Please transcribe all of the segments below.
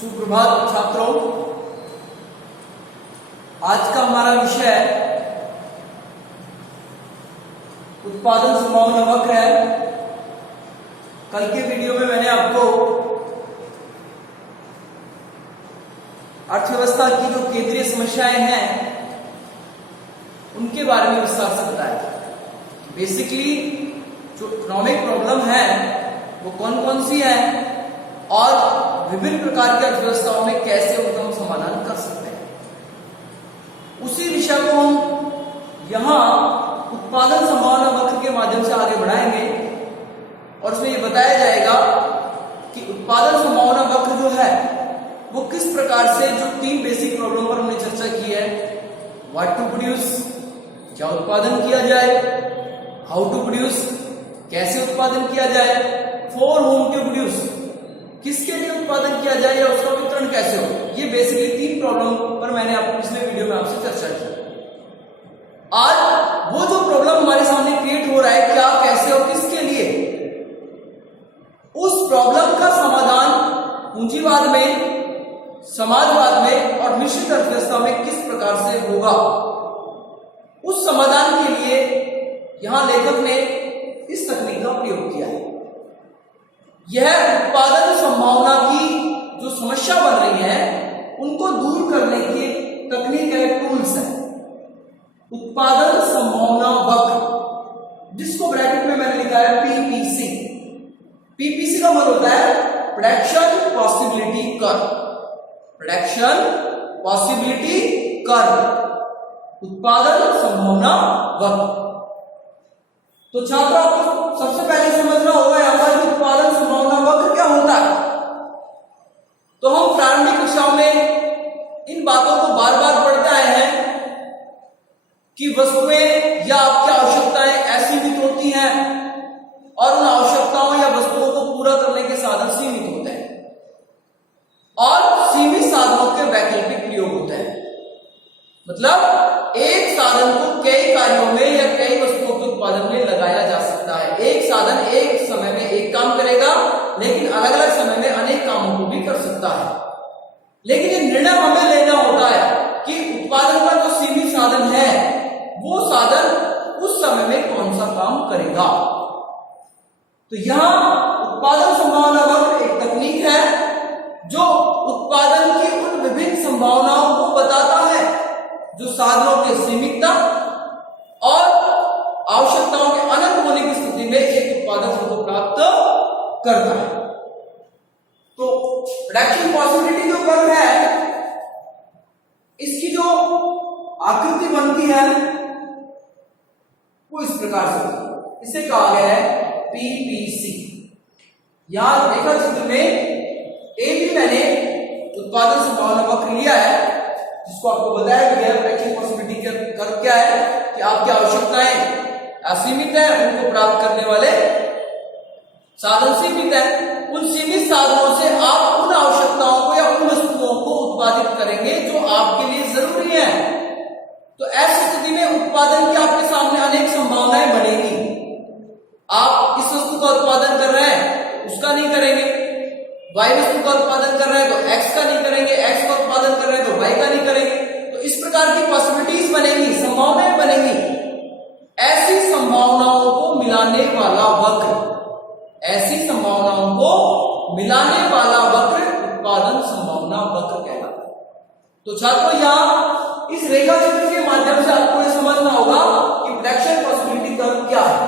सुप्रभात छात्रों, आज का हमारा विषय है उत्पादन संभावना वक्र है। कल के वीडियो में मैंने आपको अर्थव्यवस्था की जो केंद्रीय समस्याएं हैं उनके बारे में विस्तार से बताया। बेसिकली जो इकोनॉमिक प्रॉब्लम है वो कौन कौन सी है और विभिन्न प्रकार की अर्थव्यवस्थाओं में कैसे उनका हम समाधान कर सकते हैं, उसी विषय को हम यहां उत्पादन संभावना वक्र के माध्यम से आगे बढ़ाएंगे और उसमें यह बताया जाएगा कि उत्पादन संभावना वक्र जो है वो किस प्रकार से जो तीन बेसिक प्रॉब्लम पर हमने चर्चा की है, व्हाट टू प्रोड्यूस, क्या उत्पादन किया जाए, हाउ टू प्रोड्यूस, कैसे उत्पादन किया जाए, फॉर होम टू प्रोड्यूस, किसके लिए उत्पादन किया जाए या उसका वितरण कैसे हो। ये बेसिकली तीन प्रॉब्लम पर मैंने आपको पिछले वीडियो में आपसे चर्चा की। आज वो जो प्रॉब्लम हमारे सामने क्रिएट हो रहा है, क्या, कैसे और किसके लिए, उस प्रॉब्लम का समाधान पूंजीवाद में, समाजवाद में और मिश्रित अर्थव्यवस्था में किस प्रकार से होगा, उस समाधान के लिए यहां लेखक ने इस तकनीक का प्रयोग किया है। यह उत्पादन संभावना की जो समस्या बन रही है उनको दूर करने की तकनीक है, टूल्स है। उत्पादन संभावना वक्र, जिसको ब्रैकेट में मैंने लिखा है पीपीसी। पीपीसी का मतलब होता है production possibility curve. Production possibility curve, उत्पादन संभावना वक्र। तो छात्रों, आपको सबसे पहले समझना होगा यहां पर उत्पादन संभावना वक्र क्या होता है। तो हम प्रारंभिक कक्षाओं में इन बातों को बार बार पढ़ते आए हैं कि वस्तुएं या आपकी आवश्यकताएं असीमित होती हैं और उन आवश्यकताओं या वस्तुओं को पूरा करने के साधन सीमित होते हैं और सीमित साधनों के वैकल्पिक प्रयोग होते हैं। मतलब एक साधन को कई कार्यों में या कई वस्तुओं के उत्पादन में लगाया जा सकता है। एक साधन एक समय में एक काम करेगा लेकिन अलग अलग समय में अनेक कामों को भी कर सकता है। लेकिन ये निर्णय हमें लेना होता है कि उत्पादन का जो सीमित साधन है वो साधन उस समय में कौन सा काम करेगा। तो यहां उत्पादन संभावना वक्र एक तकनीक है जो उत्पादन की उन विभिन्न संभावनाओं को बताता है जो साधनों की सीमितता और आवश्यकताओं के अनंत होने की स्थिति में एक उत्पादन को प्राप्त करता है। तो प्रोडक्शन पॉसिबिलिटी जो कर्व है, इसकी जो आकृति बनती है वो इस प्रकार से, इसे कहा गया है पीपीसी। यहां रेखा चित्र में एक भी मैंने उत्पादन संभावना वक्र लिया है जिसको आपको बताया गया है प्रोडक्शन पॉसिबिलिटी कर्व क्या है कि आपकी आवश्यकताएं असीमित है, उनको प्राप्त करने वाले साधन सीमित है। उन सीमित साधनों से आप उन आवश्यकताओं को या उन वस्तुओं को उत्पादित करेंगे जो आपके लिए जरूरी है। तो ऐसी स्थिति में उत्पादन की आपके सामने अनेक संभावनाएं बनेगी। आप इस वस्तु का उत्पादन कर रहे हैं, उसका नहीं करेंगे। Y वस्तु का उत्पादन कर रहे हैं तो X का नहीं करेंगे, X का उत्पादन कर रहे हैं तो Y का नहीं करेंगे। तो इस प्रकार की पॉसिबिलिटीज बनेंगी, संभावनाएं बनेंगी। ऐसी संभावनाओं को मिलाने वाला वक्र, ऐसी संभावनाओं को मिलाने वाला वक्र उत्पादन संभावना वक्र कहलाता है। तो छात्रों, यहां इस रेखा चित्र के माध्यम से आपको यह समझना होगा कि प्रोडक्शन पॉसिबिलिटी कर्व क्या है।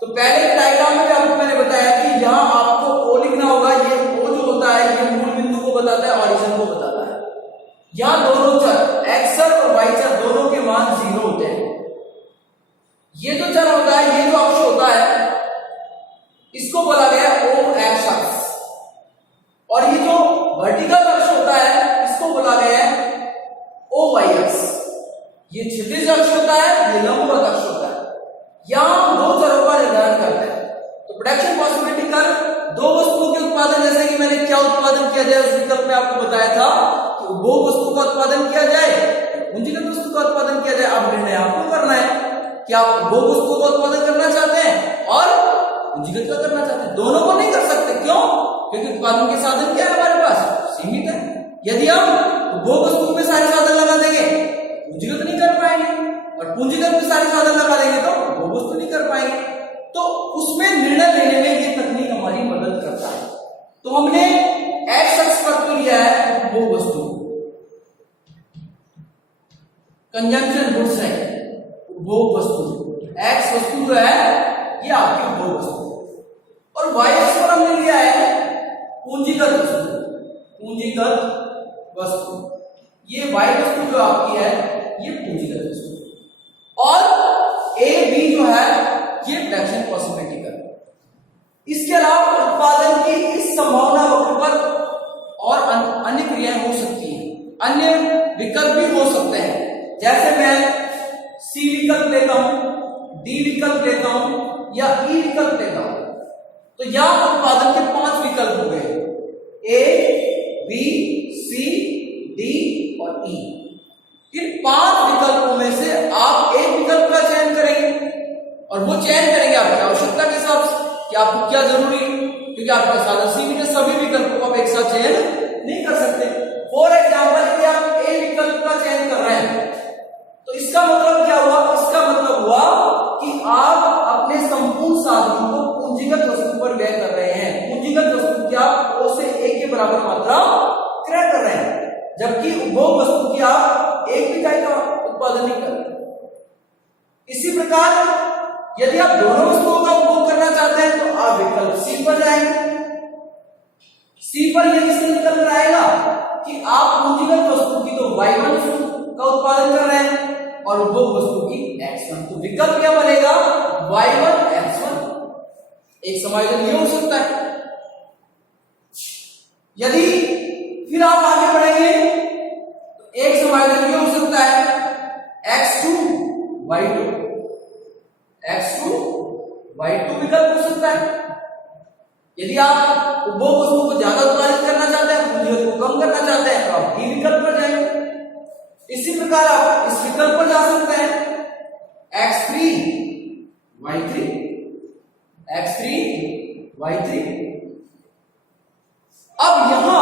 तो पहले के डायग्राम में आपको मैंने बताया कि यहां आपको O लिखना होगा। ये O जो होता है ये मूल बिंदु को बताता है, ऑरिजिन को बताता है। यहां दोनों चर X चर और Y चर दोनों के मान 0 होते हैं। ये जो चर होता है, ये जो अक्ष होता है, इसको बोला गया O X अक्ष, और ये जो वर्टिकल अक्ष होता है इसको बोला गया है O Y अक्ष। ये क्षैतिज अक्ष होता है, ये लंबवत अक्ष होता है। यहां दो चरों का निर्धारण करते हैं। तो प्रोडक्शन पॉसिबिलिटी कर्व दो वस्तुओं के उत्पादन, जैसे कि मैंने क्या उत्पादन किया जाए उस विकल्प में आपको बताया था कि दो वस्तु का उत्पादन किया जाए, पूंजीगत वस्तु का उत्पादन किया जाए। अब निर्णय आपको करना है कि आप दो वस्तुओं का उत्पादन करना चाहते हैं और पूंजीगत का करना चाहते हैं। दोनों को नहीं कर सकते। क्यों? क्योंकि उत्पादन के साधन क्या है हमारे पास, सीमित है। यदि हम उपभोग वस्तु पे सारे साधन लगा देंगे पूंजीगत नहीं कर पाएंगे, और पूंजीगत पे सारे साधन लगा देंगे तो उपभोग वस्तु नहीं कर पाएंगे। तो उसमें निर्णय लेने में ये तकनीक हमारी मदद करता है। तो हमने एक्स अक्ष पर तो लिया है उपभोग वस्तु, कंजम्पशन गुड्स है उपभोग वस्तु, एक्स वस्तु जो है ये आपकी उपभोग वस्तु, और वाई अक्ष पर हमने लिया है पूंजीगत वस्तु, पूंजीगत वस्तु, ये वाई वस्तु जो आपकी है ये पूंजीगत वस्तु, और ए बी जो है ये फ्रैक्शन पॉसिबिलिटी का। इसके अलावा उत्पादन की इस संभावना वक्र पर और अन्य क्रियाएं हो सकती हैं, अन्य विकल्प भी हो सकते हैं। जैसे मैं सी विकल्प लेता हूं, डी विकल्प लेता हूं या ई विकल्प लेता हूं, तो यहां उत्पादन के 5 विकल्प हो गए, ए बी सी डी और ई। इन 5 विकल्पों में से आप एक विकल्प का चयन करेंगे, और वो चयन करेंगे आपकी आवश्यकता के हिसाब से कि आपको क्या जरूरी है, क्योंकि आपका साधन सीमित है, सभी विकल्पों को आप एक साथ चयन नहीं कर सकते। फॉर एग्जाम्पल यदि आप ए विकल्प का चयन कर रहे हैं तो इसका मतलब क्या हुआ, इसका मतलब हुआ कि आप अपने संपूर्ण साधनों को पूंजीगत वस्तु पर व्यय कर रहे हैं। पूंजीगत वस्तु की आप ओ से ए के बराबर मात्रा क्रय कर रहे हैं, जबकि उपभोग वस्तु की आप एक भी इकाई का उत्पादन नहीं कर रहे। इसी प्रकार यदि आप दोनों वस्तुओं का उपभोग करना चाहते हैं तो आप विकल्प सी पर जाएंगे। सी पर यह किससे निकल कर आएगा कि आप पूंजीगत वस्तु की तो y1 वस्तु का उत्पादन कर रहे हैं और उपभोग वस्तु की x1, तो विकल्प क्या बनेगा y1 x1। एक समायोजन ये हो सकता है। यदि फिर आप आगे बढ़ेंगे तो एक समायोजन ये हो सकता है x2 y2, x2 y2 विकल्प हो सकता है। यदि आप उपभोग वस्तुओं को ज्यादा उत्पादित करना चाहते हैं, पूंजीगत को कम करना चाहते हैं, तो आप डी विकल्प पर जाएंगे। इसी प्रकार आप इस विकल्प पर जा सकते हैं x3 y3, x3 y3। अब यहां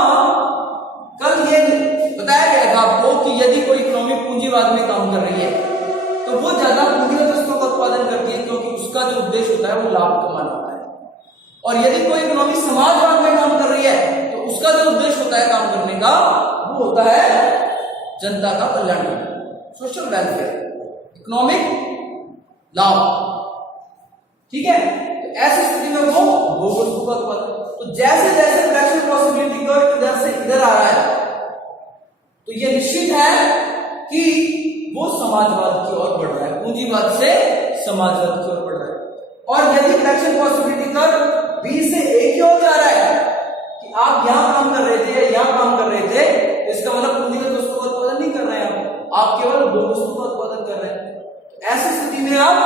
कल ये बताया गया था आपको कि यदि कोई इकोनॉमी पूंजीवाद में काम कर रही है तो वो ज्यादा पूंजीगत वस्तुओं का उत्पादन करती है, क्योंकि उसका जो उद्देश्य होता है वो लाभ कमाना होता है। और यदि कोई इकोनॉमी समाजवाद में काम कर रही है तो उसका जो उद्देश्य होता है काम करने का वो होता है जनता का कल्याण, सोशल वेलफेयर, इकोनॉमिक लाभ। ठीक है, तो ऐसी स्थिति में वो वस्तु का उत्पादन, तो जैसे जैसे फ्रैक्शन पॉसिबिलिटी का इधर से इधर आ रहा है तो ये निश्चित है कि वो समाजवाद की ओर बढ़ रहा है, पूंजीवाद से समाजवाद की ओर बढ़ रहा है। और यदि फ्रैक्शन पॉसिबिलिटी कर्व बी से ए की ओर जा रहा है कि आप यहां काम कर रहे थे या यहां काम कर रहे थे, तो इसका मतलब पूंजीगत वस्तु का उत्पादन नहीं कर रहे हैं आप केवल उपभोग वस्तु का उत्पादन कर रहे हैं। तो ऐसी स्थिति में आप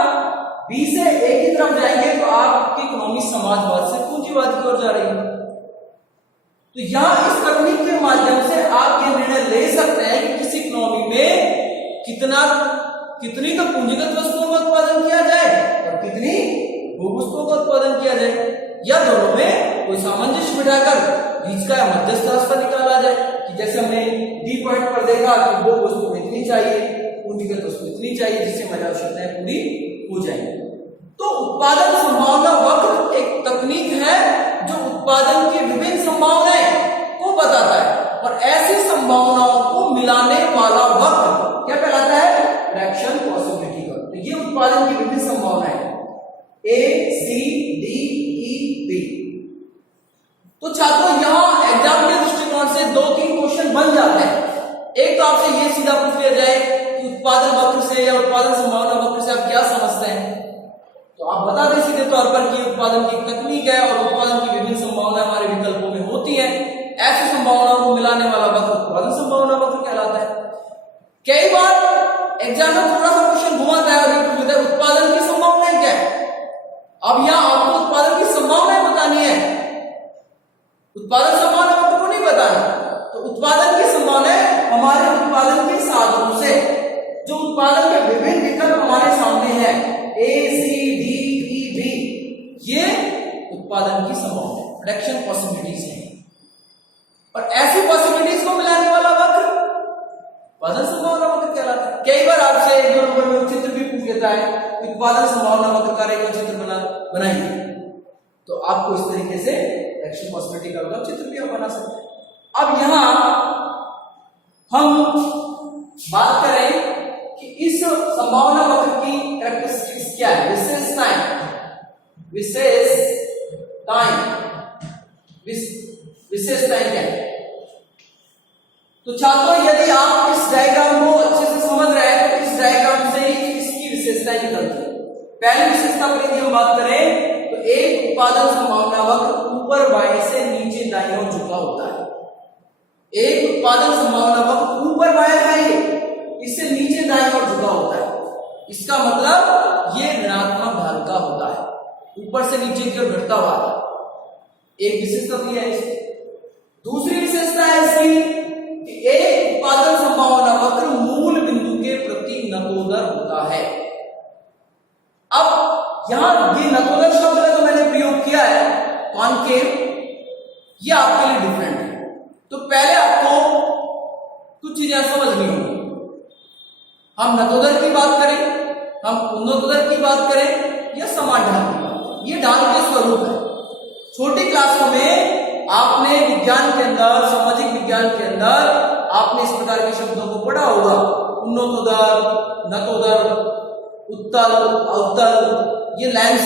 बी से ए की तरफ जाएंगे तो आपकी इकोनॉमी समाजवाद से पूंजीवाद की ओर जा रही है। तो यहां इस तकनीक के माध्यम से आप ये निर्णय ले सकते हैं कि किसी इकोनॉमी में कितनी तो पूंजीगत वस्तुओं का उत्पादन किया जाए और कितनी उपभोग वस्तुओं का उत्पादन किया जाए, या दोनों में कोई सामंजस्य बिठाकर बीच का मध्यस्थ रास्ता निकाला जाए कि जैसे हमने डी पॉइंट पर देखा कि उपभोग वस्तु इतनी चाहिए, पूंजीगत वस्तु इतनी चाहिए, जिससे हमारी आवश्यकताएं पूरी हो जाएंगी। तो उत्पादन संभावना वक्र एक तकनीक है जो उत्पादन की विभिन्न संभावनाएं को बताता है, और ऐसी संभावनाओं को मिलाने वाला वक्र क्या कहलाता है, फ्रैक्शन पॉसिबिलिटी कर्व। तो ये उत्पादन की विभिन्न संभावनाएं ए सी डी ई बी। तो छात्रों यहां एग्जाम के दृष्टिकोण से 2-3 क्वेश्चन बन जाते हैं। एक तो आपसे ये सीधा पूछ लिया जाए कि उत्पादन वक्र से या उत्पादन संभावना वक्र से आप क्या समझते हैं, तो आप बता दें सीधे तौर पर कि उत्पादन की तकनीक है और उत्पादन की विभिन्न संभावनाएं हमारे विकल्पों में होती हैं। ऐसी संभावनाओं को मिलाने वाला वक्र उत्पादन संभावना वक्र कहलाता है। कई बार एग्जाम में थोड़ा सा क्वेश्चन घुमाता है और ये पूछता है उत्पादन की संभावनाएं क्या है। अब यहां आपको उत्पादन की संभावनाएं बतानी है, उत्पादन संभावना वक्र को नहीं बताना। तो उत्पादन की संभावनाएं हमारे उत्पादन के साधनों से, जो उत्पादन के विभिन्न विकल्प हमारे सामने हैं ए सी डी ई बी, ये उत्पादन की संभावना फ्रैक्शन पॉसिबिलिटीज है। और ऐसी उत्पादन संभावना वक्र कहलाता है। कई बार आपसे एक दो नंबर में चित्र भी पूछ लेता है, उत्पादन संभावना वक्र का रेखा चित्र बनाइए, तो आपको इस तरीके से एक्शन पॉसिबिलिटी का चित्र भी आप बना सकते हैं। अब यहां हम बात करें कि इस संभावना वक्र की कैरेक्टरिस्टिक्स क्या है, विशेषताएं क्या है। तो छात्रों, यदि आप इस डायग्राम को अच्छे से समझ रहे हैं तो इस डायग्राम से ही इसकी विशेषताएं निकलती है। पहली विशेषता पर यदि हम बात करें तो एक उत्पादन संभावना वक्र ऊपर बाएं से नीचे दाईं ओर झुका होता है। एक उत्पादन संभावना वक्र ऊपर बाएं है, इससे नीचे दाईं ओर झुका होता है। इसका मतलब ये ऋणात्मक ढाल का होता है, ऊपर से नीचे की ओर घटता हुआ है। एक विशेषता दी है इसकी। दूसरी विशेषता है इसकी कि एक उत्पादन संभावना वक्र मूल बिंदु के प्रति नतोदर होता है। अब यहां ये नतोदर शब्द जो मैंने प्रयोग किया है कॉनकेव, ये आपके लिए डिफरेंट है। तो पहले आपको कुछ चीजें समझनी होगी। हम नतोदर की बात करें, हम उन्नतोदर की बात करें या समान ढाल की बात करें, ये ढाल के स्वरूप है। छोटी क्लासों में आपने विज्ञान के अंदर, सामाजिक विज्ञान के अंदर आपने इस प्रकार के शब्दों को पढ़ा होगा। उन्नतोदर, नतोदर, उत्तल, अवतल, ये लाइन्स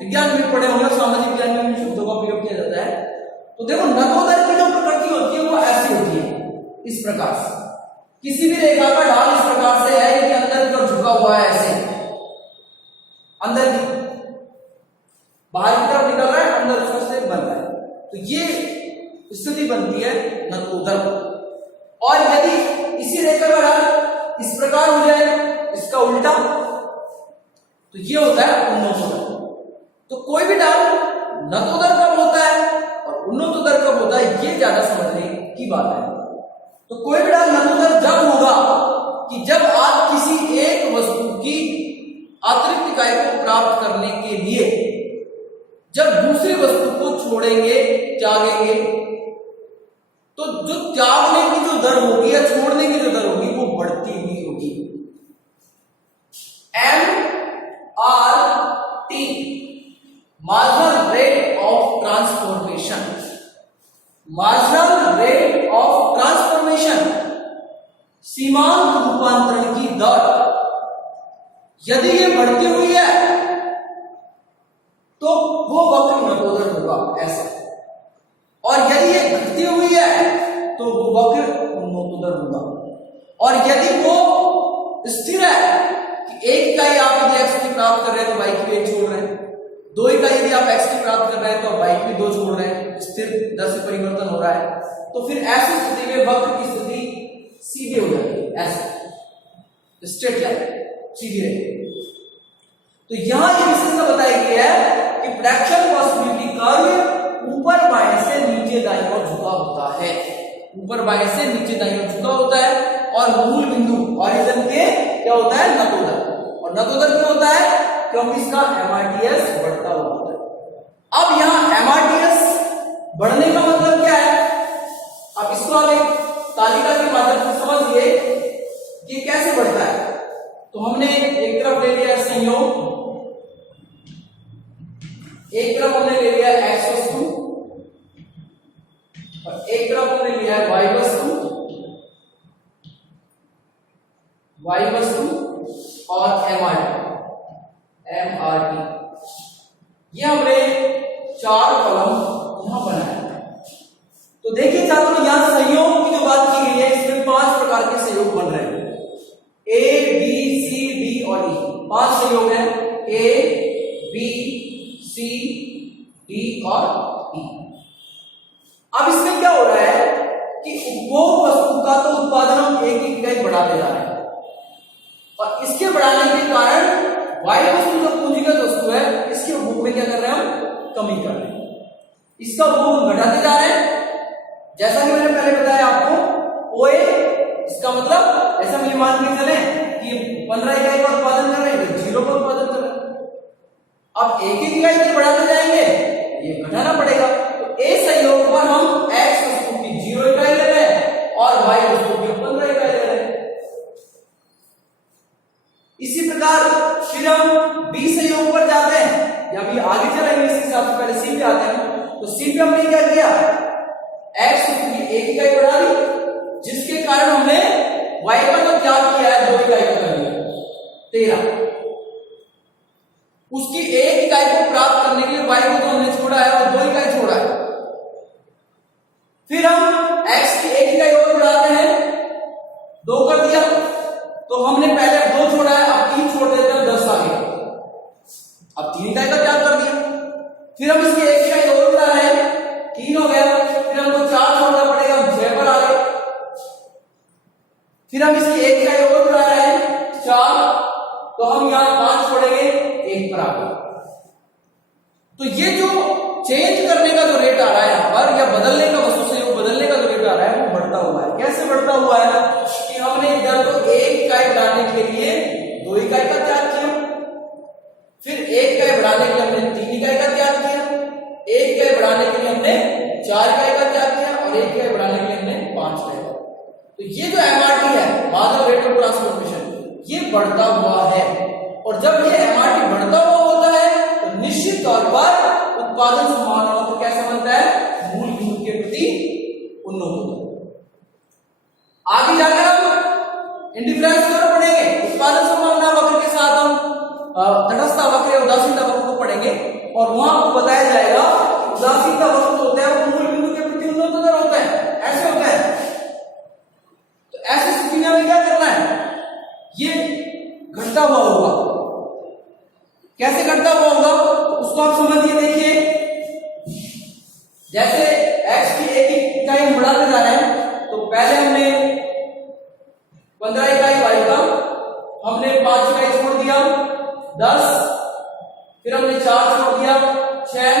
विज्ञान में पढ़े होंगे, सामाजिक विज्ञान में भी शब्दों का प्रयोग किया जाता है। तो देखो, नतोदर की जो प्रकृति होती है वो ऐसी होती है, इस प्रकार से। किसी भी रेखा का ढाल इस प्रकार से है कि अंदर की ओर झुका हुआ है, ऐसे अंदर की, बाहर की तरफ निकल रहा है, अंदर उसका शेप बन रहा है। तो ये स्थिति बनती है नतोदर। और यदि इसी रेखा का ढाल इस प्रकार हो जाए, इसका उल्टा, तो ये होता है उन्नतोदर। तो कोई भी ढाल नतोदर कब होता है और उन्नतोदर कब होता है, ये ज्यादा समझने की बात है। तो कोई भी ढाल नतोदर जब होगा कि जब आप किसी एक वस्तु की अतिरिक्त इकाई को प्राप्त करने के लिए जब दूसरी वस्तु को छोड़ेंगे, त्यागेंगे, तो जो त्यागने की जो दर होगी या छोड़ने की जो दर होगी वो बढ़ती हुई होगी। MRT, marginal rate of transformation, marginal rate of transformation, सीमांत रूपांतरण की दर, यदि ये बढ़ती हुई है तो वो वक्र नतोदर होगा, ऐसा। और यदि ये घटती हुई है तो वो वक्र उन्नतोदर होगा। और यदि वो स्थिर है कि एक इकाई आप यदि एक्स की प्राप्त कर रहे हैं तो वाई की भी एक छोड़ रहे हैं, दो इकाई यदि आप एक्स की प्राप्त कर रहे हैं तो वाई की भी दो छोड़ रहे हैं, स्थिर दर से परिवर्तन हो रहा है, तो फिर ऐसी स्थिति में वक्र की स्थिति सीधी हो जाती है, ऐसे स्ट्रेट लाइन सीधी रहेगी। तो यहां ये विशेषता बताई गई है कि फ्रैक्शन पॉसिबिलिटी कर्व ऊपर बाएं से नीचे दाईं ओर झुका होता है, ऊपर बाएं से नीचे दाईं ओर झुका होता है। और मूल बिंदु ऑरिजिन के क्या होता है, नतोदर। और नतोदर क्यों होता है, क्योंकि इसका MRTS बढ़ता हुआ होता है। अब यहां MRTS बढ़ने का मतलब क्या है, अब इसको आप एक तालिका के माध्यम से समझिए कि कैसे बढ़ता है। तो हमने एक तरफ ले लिया संयोग, एक तरफ हमने ले लिया x वस्तु और एक तरफ हमने लिया है y वस्तु और MRT, ये हमने चार कॉलम यहां बनाया। तो देखिए छात्रों, यहां संयोग की जो बात की गई है, इसमें 5 प्रकार के संयोग बन रहे हैं, A, B, C, D और E। 5 संयोग है, A, B, C, D और E। अब इसमें क्या हो रहा है कि उपभोग वस्तु का तो उत्पादन हम एक इकाई बढ़ाते जा रहे हैं, और इसके बढ़ाने के कारण वाई वस्तु जो पूंजीगत वस्तु है, इसके उपभोग में क्या कर रहे हैं, हम कमी कर रहे हैं, इसका उपभोग हम घटाते जा रहे हैं। जैसा कि मैंने पहले बताया आपको, OA, इसका मतलब ऐसा हम ये मान के चले कि 15 इकाई का उत्पादन कर रहे हैं, 0 का उत्पादन कर रहे हैं। अब एक एक इकाई से बढ़ाते जाएंगे, ये घटाना पड़ेगा। तो ए संयोग पर हम x वस्तु की 0 इकाई ले रहे हैं और y वस्तु की 15 इकाई ले रहे हैं। आगे चलेंगे इस हिसाब से, पहले सी पे आते हैं। तो सी पे हमने क्या किया, एक्स की एक इकाई बढ़ा दी, जिसके कारण हमने वाई का जो त्याग किया है 2 इकाई का कर दिया 13। उसकी एक इकाई को प्राप्त करने के लिए वाई को तो हमने छोड़ा है और 2 इकाई छोड़ा है। फिर हम एक्स की एक इकाई और बढ़ाते हैं, 2 कर दिया, तो हमने पहले 2 छोड़ा है, अब 3 छोड़ देते हैं, 10 आ गया। अब 3 इकाई का त्याग कर दिया। फिर हम इसकी एक इकाई और बढ़ा रहे हैं, 3 हो गया। फिर हमको 4 छोड़ना पड़ेगा, 6 पर आ गए। फिर हम इसकी एक इकाई और बढ़ा रहे हैं 4, तो हम यहां 5 छोड़ेंगे, 1 पर आ गए। तो ये जो चेंज करने का जो रेट आ रहा है यहां पर, या बदलने का, वस्तु से वो बदलने का जो रेट आ रहा है वो बढ़ता हुआ है। कैसे बढ़ता हुआ है कि हमने इधर तो 1 इकाई बढ़ाने के लिए 2 इकाई का त्याग किया, फिर 1 इकाई बढ़ाने के लिए हमने 3 इकाई का त्याग किया, 1 इकाई बढ़ाने के लिए हमने 4 इकाई का त्याग किया और 1 इकाई बढ़ाने के लिए हमने 5 इकाई। तो ये जो एमआरटी है, मार्जिनल रेट ऑफ ट्रांसफॉर्मेशन, ये बढ़ता हुआ है। और जब ये एमआरटी बढ़ता हुआ होता है तो निश्चित तौर पर उत्पादन संभावना वक्र कैसा बनता है, मूल बिंदु के प्रति उन्नत होता है। आगे जाकर हम इंडिफरेंस वक्र पढ़ेंगे, उत्पादन संभावना वक्र के साथ हम तटस्थता वक्र या उदासीनता वक्र को पढ़ेंगे और वहां आपको बताया जाएगा उदासीनता वक्र होता है वो मूल बिंदु के प्रति उन्नत दर होता है, ऐसे होता है। तो ऐसी स्थिति में हमें क्या करना है, ये घटता हुआ होगा। कैसे घटता हुआ होगा उसको आप समझिए। देखिए, जैसे x की एक इकाई हम बढ़ाते जा रहे हैं, तो पहले हमने 15 इकाई y का, हमने 5 इकाई छोड़ दिया 10, फिर हमने 4 छोड़ दिया 6,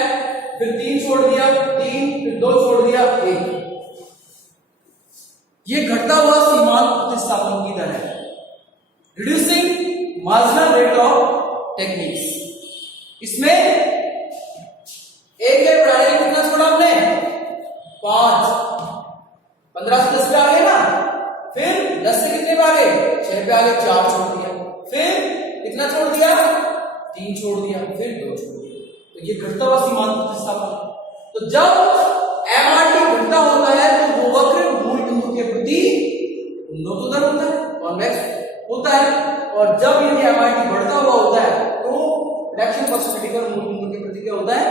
फिर 3 छोड़ दिया 3, फिर 2 छोड़ दिया 1। ये घटता हुआ सीमांत प्रतिस्थापन की दर है, reducing marginal rate of techniques. इसमें 1 इकाई बढ़ाने के लिए कितना छोड़ा हमने, 5, 15 से 10 पे आ गए ना, फिर 10 से कितने पे आ गए, 6 पे आ गए, 4 छोड़ दिया, फिर कितना छोड़ दिया, 3 छोड़ दिया, फिर 2 छोड़ दिया। तो ये घटता हुआ सीमांत प्रतिस्थापन। तो जब एमआरटी घटता होता है तो वो वक्र मूल बिंदु के प्रति उन्नत दर होता है, कॉन्वेक्स होता है। और जब यदि एमआरटी बढ़ता हुआ होता है तो रिडक्शन पॉसिबिलिटी का मूल बिंदु के प्रति क्या होता है,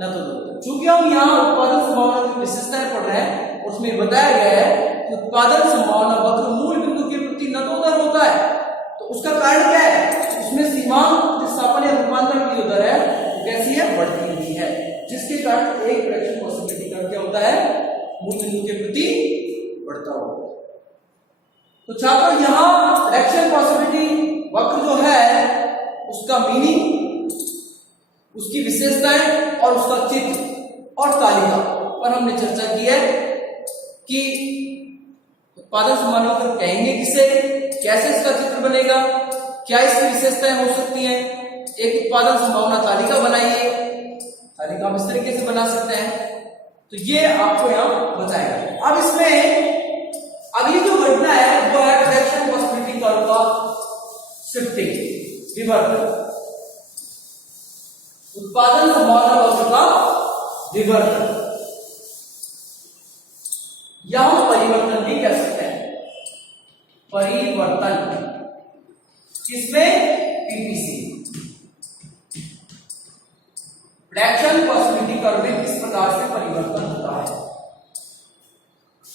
नतोदर। चूंकि हम यहाँ उत्पादन संभावना की विशेषताएं पढ़ रहे हैं, उसमें बताया गया है कि उत्पादन संभावना वक्र मूल बिंदु के प्रति नतोदर होता है। तो उसका कारण क्या है, उसमें सीमांत प्रतिस्थापन या रूपांतरण की जो दर है वो कैसी है, बढ़ती हुई है, जिसके कारण एक रिडक्शन पॉसिबिलिटी का क्या होता है, मूल बिंदु के प्रति बढ़ता हुआ। तो छात्र यहाँ रिडक्शन पॉसिबिलिटी वक्र जो है उसका मीनिंग, उसकी विशेषताएं और उसका चित्र और तालिका पर हमने चर्चा की है कि उत्पादन संभावना वक्र कहेंगे किसे, कैसे इसका चित्र बनेगा, क्या इसकी विशेषताएं हो सकती हैं। एक उत्पादन संभावना तालिका बनाइए, तालिका हम इस तरीके से बना सकते हैं। तो ये आपको यहाँ बताएगा। अब इसमें अगली जो घटना है वो है रिडक्शन पॉसिबिलिटी कर्व का शिफ्टिंग, विवर्तन, उत्पादन संभावना वक्र का विवर्तन, या हम परिवर्तन भी कह सकते हैं। परिवर्तन किसमें, पीपीसी, रिडक्शन पॉसिबिलिटी कर्व में किस प्रकार से परिवर्तन होता है।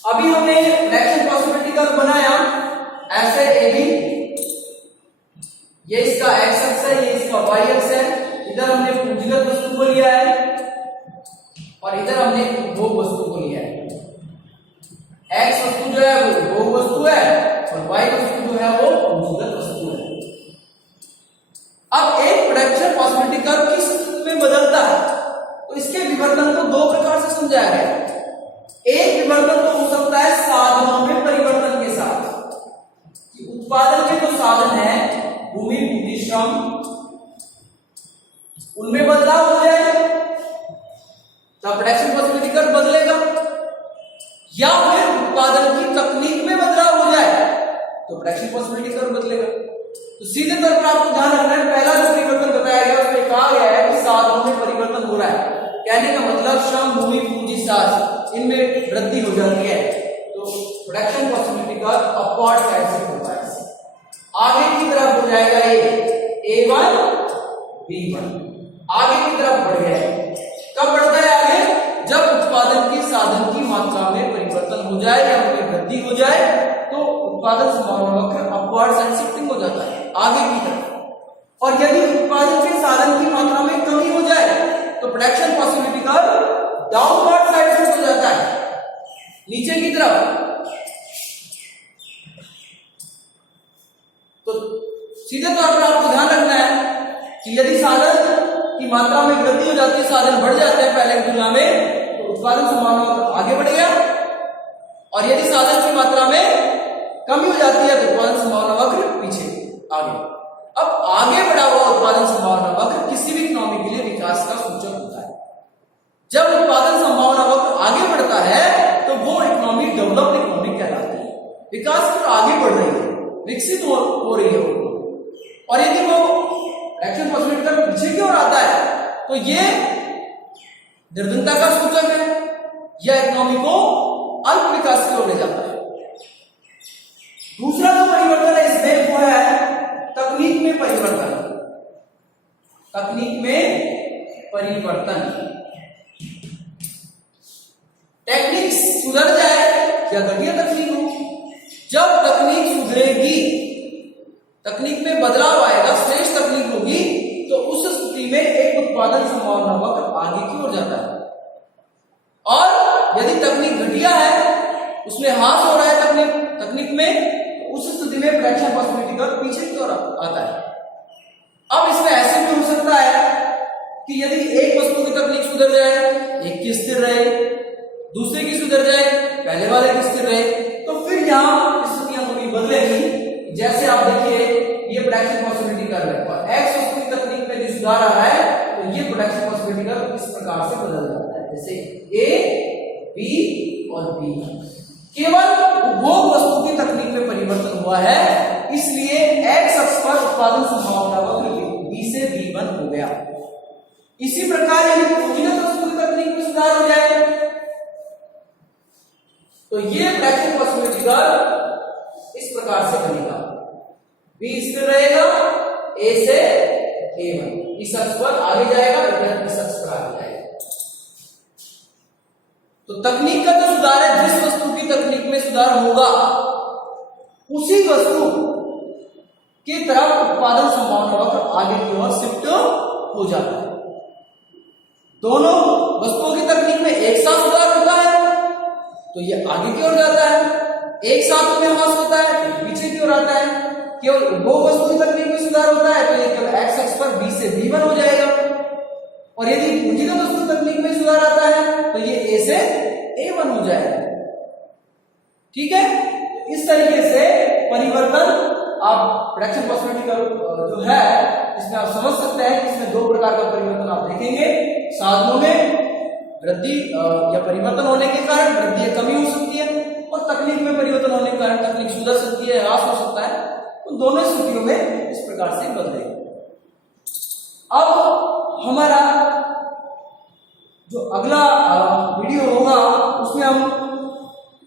अभी हमने रिडक्शन पॉसिबिलिटी कर्व बनाया ऐसे AB, ये इसका x अक्ष है, ये इसका y अक्ष है। इधर हमने पूंजीगत वस्तु को लिया है और इधर हमने उपभोग वस्तु को लिया है। x वस्तु जो है वो उपभोग वस्तु है और y वस्तु जो है वो पूंजीगत वस्तु है। अब एक रिडक्शन पॉसिबिलिटी कर्व किस स्थिति में बदलता है, तो इसके विवर्तन को 2 प्रकार से समझाया गया है। एक विवर्तन तो हो सकता है साधनों में परिवर्तन के साथ, उत्पादन के जो साधन है भूमि, बुद्धि, श्रम, उनमें बदलाव हो जाए तो रिडक्शन पॉसिबिलिटी कर्व बदलेगा, या फिर उत्पादन की तकनीक में बदलाव हो जाए तो रिडक्शन पॉसिबिलिटी कर्व बदलेगा। तो सीधे तौर पर आपको ध्यान रखना है, पहला जो परिवर्तन बताया गया उसमें कहा गया है कि साधनों में परिवर्तन हो रहा है। कहने का मतलब श्रम, भूमि, पूंजी, साज इनमें वृद्धि हो जाती है, तो प्रोडक्शन पॉसिबिलिटी का अपवर्ड साइड से होता है। आगे की तरफ हो जाएगा ये A1 B1 आगे की तरफ बढ़ गया है। कब बढ़ता है आगे? जब उत्पादन के साधन की मात्रा में परिवर्तन हो जाए या उनमें वृद्धि हो जाए तो उत्पादन संभावना वक्र अपवर्ड साइड शिफ्टिंग हो जाता है आगे की तरफ। और यदि उत्पादन के साधन की मात्रा में कमी हो जाए तो प्रोडक्शन पॉसिबिलिटी का डाउनवर्ड साइड शिफ्ट हो जाता है नीचे की तरफ। तो सीधे तौर पर आपको ध्यान रखना है कि यदि साधन की मात्रा में वृद्धि हो जाती है, साधन बढ़ जाते हैं पहले की तुलना में, तो उत्पादन संभावना वक्र आगे बढ़ गया। और यदि साधन की मात्रा में कमी हो जाती है तो उत्पादन संभावना वक्र पीछे आगे। अब आगे बढ़ा हुआ उत्पादन संभावना वक्र किसी भी इकोनॉमी के लिए विकास का सूचक होता है। जब उत्पादन संभावना वक्र आगे बढ़ता है तो वो इकोनॉमी डेवलप्ड इकोनॉमी कहलाती है, विकास की ओर आगे बढ़ रही है, विकसित हो रही है। और यदि वो एक्शन पॉसिबिलिटी का पीछे की ओर आता है तो ये निर्धनता का सूचक है, यह इकोनॉमी को अल्प विकास की ओर ले जाता है। दूसरा जो परिवर्तन है इसमें वो है तकनीक में परिवर्तन। तकनीक में परिवर्तन, टेक्निक सुधर जाए या घटिया तकनीक हो, जब तकनीक सुधरेगी, तकनीक में बदलाव आएगा, श्रेष्ठ तकनीक होगी, तो उस स्थिति में एक उत्पादन संभावना वक्र आगे की ओर जाता है। और यदि तकनीक घटिया है, उसमें ह्रास हो रहा है तकनीक में, उस स्थिति में प्रोडक्शन पॉसिबिलिटी का पीछे की ओर आता है। अब इसमें ऐसे भी हो सकता है कि यदि एक वस्तु की तकनीक सुधर जाए, एक की स्थिर रहे, दूसरे की सुधर जाए, पहले वाले की स्थिर रहे, तो फिर यहाँ स्थितियां थोड़ी बदलेंगी। जैसे आप देखिए ये प्रोडक्शन पॉसिबिलिटी कर रहा है, एक्स वस्तु की तकनीक में जो सुधार आ रहा है तो ये प्रोडक्शन पॉसिबिलिटी का इस प्रकार से बदल जाता है, जैसे ए, बी और बी। केवल उपभोग वस्तु की तकनीक में परिवर्तन हुआ है, इसलिए एक्स अक्ष पर उत्पादन संभावना वक्र बी से B1 हो गया। इसी प्रकार यदि पूंजीगत वस्तु की तकनीक में सुधार हो जाए तो ये प्रोडक्शन पॉसिबिलिटी का इस प्रकार से बनेगा, बी स्थिर रहेगा, ए से A1 इस अक्ष पर आगे जाएगा, इस अक्ष पर आगे जाएगा। तो तकनीक का जो सुधार है, जिस वस्तु की तकनीक में सुधार होगा उसी वस्तु की तरफ उत्पादन संभावना वक्र आगे की ओर शिफ्ट हो जाता है। दोनों वस्तुओं की तकनीक में एक साथ सुधार होता है तो ये आगे की ओर जाता है, एक साथ में ह्रास होता है तो पीछे की ओर आता है। केवल उपभोग वस्तु की तकनीक में सुधार होता है तो ये केवल एक्स अक्ष पर बी से B1 हो जाएगा। और यदि पूंजीगत वस्तु तकनीक में सुधार आता है तो ये ए से A1 हो जाएगा। ठीक है, इस तरीके से परिवर्तन आप प्रोडक्शन पॉसिबिलिटी का जो है इसमें आप समझ सकते हैं कि इसमें दो प्रकार का परिवर्तन आप देखेंगे। साधनों में वृद्धि या परिवर्तन होने के कारण वृद्धि या कमी हो सकती है, और तकनीक में परिवर्तन होने के कारण तकनीक सुधर सकती है, ह्रास हो सकता है। उन दोनों स्थितियों में इस प्रकार से बदलेगा। अब हमारा जो अगला वीडियो होगा उसमें हम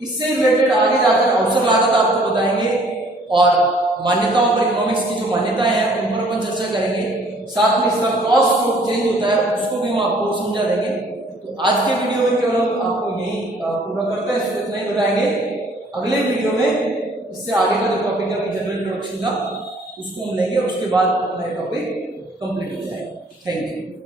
इससे रिलेटेड आगे जाकर अवसर लागत आपको बताएंगे, और मान्यताओं पर, इकोनॉमिक्स की जो मान्यताएं हैं उन पर अपन चर्चा करेंगे। साथ में इसका कॉस्ट जो चेंज होता है उसको भी हम आपको समझा देंगे। तो आज के वीडियो में केवल हम आपको यही पूरा करते हैं, इसको इतना ही बताएंगे। अगले वीडियो में इससे आगे का जो टॉपिक है जनरल इंट्रोडक्शन का, उसको हम लेंगे, उसके बाद नया टॉपिक कंप्लीट हो जाएगा। Thank you.